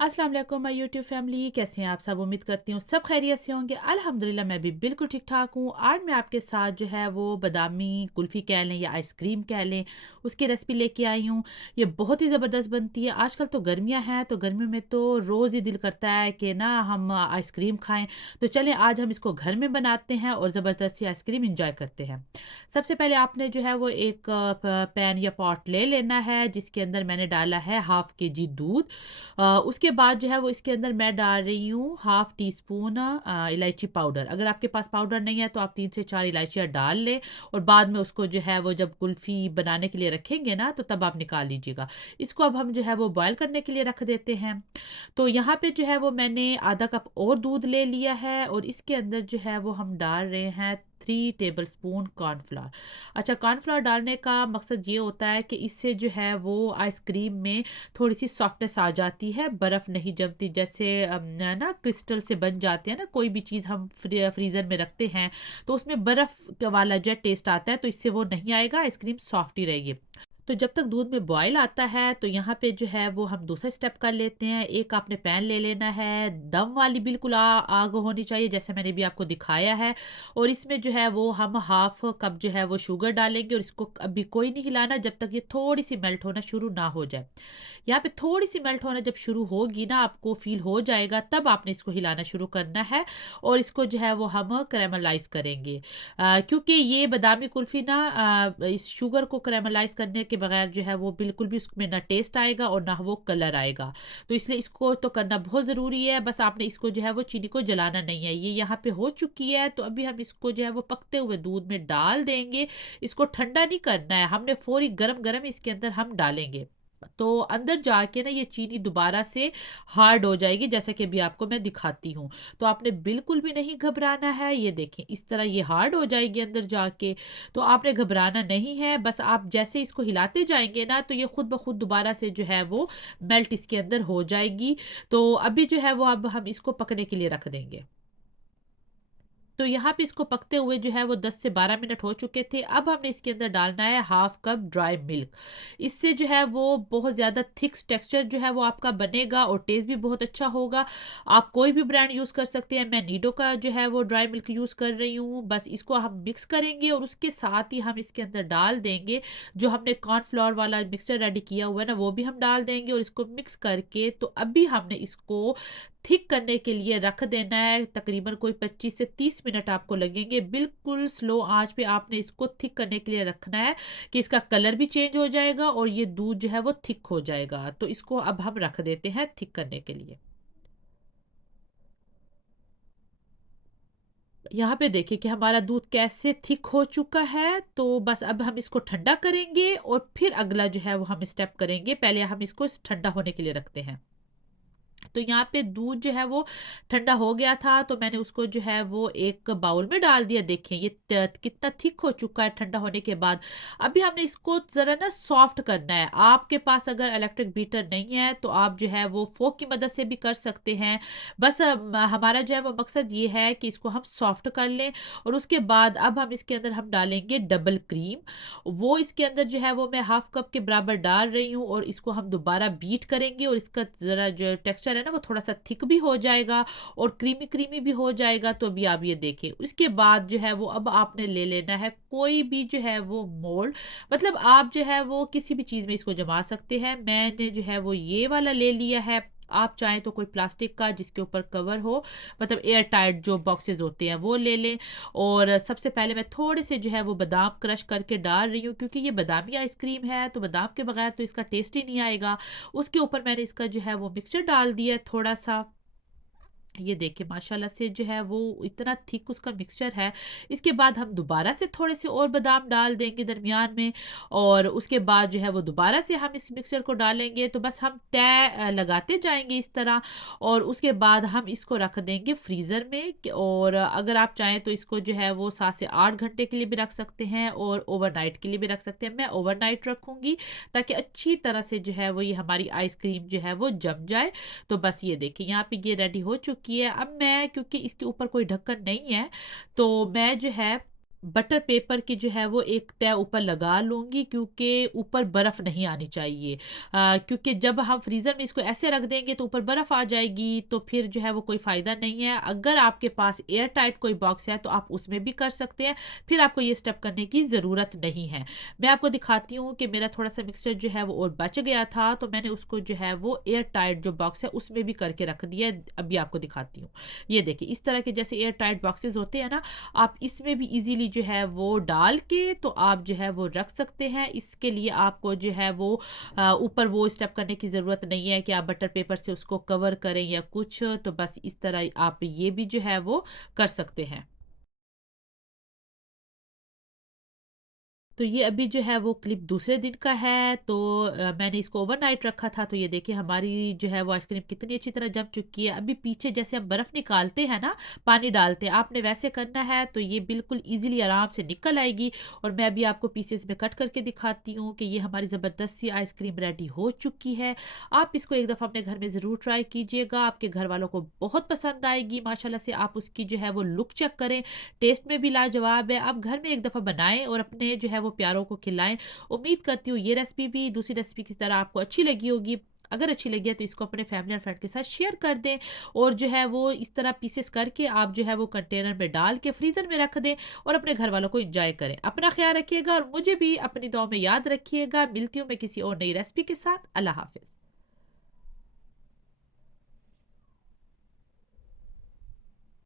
अस्सलाम वालेकुम my YouTube family, कैसे हैं आप सब। उम्मीद करती हूँ सब खैरियत से होंगे। अल्हम्दुलिल्लाह मैं भी बिल्कुल ठीक ठाक हूँ। आज मैं आपके साथ जो है वो बादामी कुल्फ़ी कह लें या आइसक्रीम कह लें, उसकी रेसिपी लेके आई हूँ। ये बहुत ही ज़बरदस्त बनती है। आजकल तो गर्मियाँ हैं, तो गर्मियों में तो रोज़ ही दिल करता है कि ना हम आइसक्रीम खाएं। तो चलें आज हम इसको घर में बनाते हैं और ज़बरदस्त सी आइसक्रीम इंजॉय करते हैं। सबसे पहले आपने जो है वो एक पैन या पॉट ले लेना है, जिसके अंदर मैंने डाला है हाफ़ केजी दूध। उसके बाद जो है वो इसके अंदर मैं डाल रही हूँ हाफ़ टी स्पून इलायची पाउडर। अगर आपके पास पाउडर नहीं है तो आप 3 से 4 इलायचियाँ डाल लें और बाद में उसको जो है वो जब कुल्फ़ी बनाने के लिए रखेंगे ना तो तब आप निकाल लीजिएगा। इसको अब हम जो है वो बॉयल करने के लिए रख देते हैं। तो यहाँ पे जो है वो मैंने आधा कप और दूध ले लिया है और इसके अंदर जो है वो हम डाल रहे हैं 3 टेबलस्पून कॉर्नफ्लोर। अच्छा, कॉर्नफ्लोर डालने का मकसद ये होता है कि इससे जो है वो आइसक्रीम में थोड़ी-सी सॉफ्टनेस आ जाती है, बर्फ़ नहीं जमती। जैसे ना क्रिस्टल से बन जाते हैं ना कोई भी चीज़ हम फ्रीज़र में रखते हैं, तो उसमें बर्फ़ वाला जो है टेस्ट आता है, तो इससे वो नहीं आएगा, आइसक्रीम सॉफ्ट ही रहेगी। तो जब तक दूध में बॉयल आता है तो यहाँ पे जो है वो हम दूसरा स्टेप कर लेते हैं। एक आपने पैन ले लेना है, दम वाली बिल्कुल आग होनी चाहिए जैसे मैंने भी आपको दिखाया है। और इसमें जो है वो हम हाफ कप जो है वो शुगर डालेंगे और इसको अभी कोई नहीं हिलाना जब तक ये थोड़ी सी मेल्ट होना शुरू ना हो जाए। यहाँ पे थोड़ी सी मेल्ट होना जब शुरू होगी ना, आपको फील हो जाएगा, तब आपने इसको हिलाना शुरू करना है और इसको जो है वो हम कैरेमलाइज करेंगे। क्योंकि ये बादामी कुल्फ़ी ना इस शुगर को कैरेमलाइज़ करने के बगैर जो है वो बिल्कुल भी उसमें ना टेस्ट आएगा और ना वो कलर आएगा। तो इसलिए इसको तो करना बहुत ज़रूरी है। बस आपने इसको जो है वो चीनी को जलाना नहीं है। ये यहाँ पे हो चुकी है, तो अभी हम इसको जो है वो पकते हुए दूध में डाल देंगे। इसको ठंडा नहीं करना है, हमने फ़ौरी गरम-गरम इसके अंदर हम डालेंगे। तो अंदर जाके ना ये चीनी दोबारा से हार्ड हो जाएगी, जैसा कि अभी आपको मैं दिखाती हूँ। तो आपने बिल्कुल भी नहीं घबराना है। ये देखें इस तरह ये हार्ड हो जाएगी अंदर जाके। तो आपने घबराना नहीं है, बस आप जैसे इसको हिलाते जाएँगे ना तो ये खुद ब खुद दोबारा से जो है वो मेल्ट इसके अंदर हो जाएगी। तो अभी जो है वो अब हम इसको पकने के लिए रख देंगे। तो यहाँ पे इसको पकते हुए जो है वो 10 से 12 मिनट हो चुके थे। अब हमने इसके अंदर डालना है हाफ कप ड्राई मिल्क। इससे जो है वो बहुत ज़्यादा थिक टेक्सचर जो है वो आपका बनेगा और टेस्ट भी बहुत अच्छा होगा। आप कोई भी ब्रांड यूज़ कर सकते हैं। मैं नीडो का जो है वो ड्राई मिल्क यूज़ कर रही हूँ। बस इसको हम मिक्स करेंगे और उसके साथ ही हम इसके अंदर डाल देंगे जो हमने कॉर्नफ्लोर वाला मिक्सचर रेडी किया हुआ है ना, वो भी हम डाल देंगे और इसको मिक्स करके तो अभी हमने इसको थिक करने के लिए रख देना है। तकरीबन कोई 25 से 30 मिनट आपको लगेंगे। बिल्कुल स्लो आँच पे आपने इसको थिक करने के लिए रखना है कि इसका कलर भी चेंज हो जाएगा और ये दूध जो है वो थिक हो जाएगा। तो इसको अब हम रख देते हैं थिक करने के लिए। यहाँ पे देखिए कि हमारा दूध कैसे थिक हो चुका है। तो बस अब हम इसको ठंडा करेंगे और फिर अगला जो है वो हम स्टेप करेंगे। पहले हम इसको ठंडा होने के लिए रखते हैं। तो यहाँ पे दूध जो है वो ठंडा हो गया था, तो मैंने उसको जो है वो एक बाउल में डाल दिया। देखें ये कितना थिक हो चुका है ठंडा होने के बाद। अभी हमने इसको ज़रा ना सॉफ्ट करना है। आपके पास अगर इलेक्ट्रिक बीटर नहीं है तो आप जो है वो फोक की मदद से भी कर सकते हैं। बस हमारा जो है वो मकसद ये है कि इसको हम सॉफ्ट कर लें। और उसके बाद अब हम इसके अंदर हम डालेंगे डबल क्रीम। वो इसके अंदर जो है वो मैं हाफ कप के बराबर डाल रही हूँ और इसको हम दोबारा बीट करेंगे और इसका ज़रा जो टेक्सचर है ना वो थोड़ा-सा थिक भी हो जाएगा और क्रीमी-क्रीमी भी हो जाएगा। तो अभी आप ये देखें। उसके बाद जो है वो अब आपने ले लेना है कोई भी जो है वो मोल्ड, मतलब आप जो है वो किसी भी चीज़ में इसको जमा सकते हैं। मैंने जो है वो ये वाला ले लिया है। आप चाहें तो कोई प्लास्टिक का जिसके ऊपर कवर हो, मतलब एयर टाइट जो बॉक्सेस होते हैं वो ले लें। और सबसे पहले मैं थोड़े से जो है वो बादाम क्रश करके डाल रही हूँ, क्योंकि ये बादामी आइसक्रीम है तो बादाम के बगैर तो इसका टेस्ट ही नहीं आएगा। उसके ऊपर मैंने इसका जो है वो मिक्सचर डाल दिया है थोड़ा-सा। ये देखिए माशाल्लाह से जो है वो इतना थिक उसका मिक्सचर है। इसके बाद हम दोबारा से थोड़े से और बादाम डाल देंगे दरमियान में और उसके बाद जो है वो दोबारा से हम इस मिक्सचर को डालेंगे। तो बस हम तय लगाते जाएँगे इस तरह और उसके बाद हम इसको रख देंगे फ्रीज़र में। और अगर आप चाहें तो इसको जो है वो 7 से 8 घंटे के लिए भी रख सकते हैं और ओवरनाइट के लिए भी रख सकते हैं। मैं ओवरनाइट रखूँगी ताकि अच्छी तरह से जो है वो ये हमारी आइसक्रीम जो है वो जम जाए। तो बस ये देखिए यहाँ पे ये रेडी हो चुकी है। अब मैं, क्योंकि इसके ऊपर कोई ढक्कन नहीं है, तो मैं जो है बटर पेपर की जो है वो एक तह ऊपर लगा लूँगी, क्योंकि ऊपर बर्फ़ नहीं आनी चाहिए। क्योंकि जब हम फ्रीज़र में इसको ऐसे रख देंगे तो ऊपर बर्फ़ आ जाएगी, तो फिर जो है वो कोई फ़ायदा नहीं है। अगर आपके पास एयर टाइट कोई बॉक्स है तो आप उसमें भी कर सकते हैं, फिर आपको ये स्टेप करने की ज़रूरत नहीं है। मैं आपको दिखाती हूँ कि मेरा थोड़ा-सा मिक्सचर जो है वो और बच गया था, तो मैंने उसको जो है वो एयर टाइट जो बॉक्स है उसमें भी करके रख दिया है। अभी आपको दिखाती हूँ। ये देखिए, इस तरह के जैसे एयर टाइट बॉक्सेस होते हैं ना, आप इसमें भी इजीली जो है वो डाल के तो आप जो है वो रख सकते हैं। इसके लिए आपको जो है वो ऊपर वो स्टेप करने की ज़रूरत नहीं है कि आप बटर पेपर से उसको कवर करें या कुछ, तो बस इस तरह आप ये भी जो है वो कर सकते हैं। तो ये अभी जो है वो क्लिप दूसरे दिन का है, तो मैंने इसको ओवरनाइट रखा था, तो ये देखिए हमारी जो है वो आइसक्रीम कितनी अच्छी तरह जम चुकी है। अभी पीछे जैसे हम बर्फ़ निकालते हैं ना, पानी डालते हैं, आपने वैसे करना है तो ये बिल्कुल ईज़िली आराम से निकल आएगी। और मैं अभी आपको पीसेस में कट करके दिखाती हूँ कि ये हमारी ज़बरदस्त सी आइसक्रीम रेडी हो चुकी है। आप इसको एक दफ़ा अपने घर में ज़रूर ट्राई कीजिएगा, आपके घर वालों को बहुत पसंद आएगी माशाल्लाह से। आप उसकी जो है वो लुक चेक करें, टेस्ट में भी लाजवाब है। आप घर में एक दफ़ा बनाएँ और अपने जो है वो प्यारों को खिलाएँ। उम्मीद करती हूँ ये रेसिपी भी दूसरी रेसिपी की तरह आपको अच्छी लगी होगी। अगर अच्छी लगी है तो इसको अपने फैमिली और फ्रेंड के साथ शेयर कर दें, और जो है वो इस तरह पीसेस करके आप जो है वो कंटेनर में डाल के फ्रीज़र में रख दें और अपने घर वालों को एन्जॉय करें। अपना ख़्याल रखिएगा और मुझे भी अपनी दुआओं में याद रखिएगा। मिलती हूँ मैं किसी और नई रेसिपी के साथ। अल्लाह हाफ़िज़।